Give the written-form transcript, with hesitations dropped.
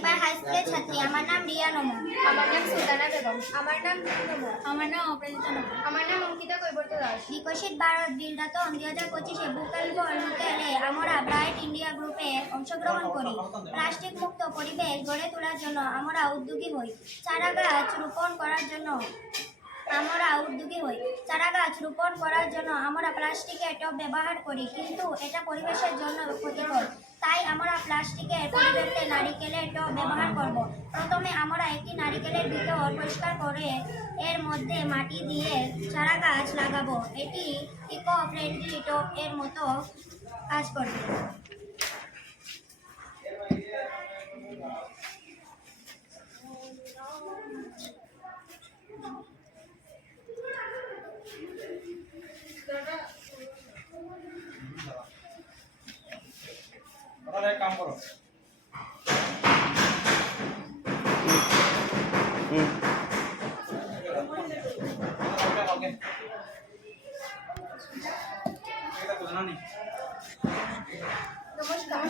এবার হাই স্কুলের ছাত্রী। আমার নাম রিয়া নমো। আমার নাম সুলতানা বেগম। আমার নাম নমো। আমার নাম অপরাজিতা নমো। আমার নাম অঙ্কিতা কৈবর্ত দাস। বিকশিত ভারত বিলডাথন 2025 বুকাল বর্ণকেলে আমরা ব্রাইট ইন্ডিয়া গ্রুপে অংশগ্রহণ করি। প্লাস্টিক মুক্ত পরিবেশ গড়ে তোলার জন্য আমরা উদ্যোগী হই। চারা গাছ রোপণ করার জন্য আমরা প্লাস্টিকের টব ব্যবহার করি, কিন্তু এটা পরিবেশের জন্য ক্ষতিকর। তাই আমরা প্লাস্টিকের পরিবর্তে নারিকেলের টব ব্যবহার করব। প্রথমে আমরা একটি নারিকেলের ভিতর পরিষ্কার করে এর মধ্যে মাটি দিয়ে চারা গাছ লাগাবো। এটি ইকো ফ্রেন্ডলি টব এর মতো কাজ করবে। एक काम करो নমস্কার।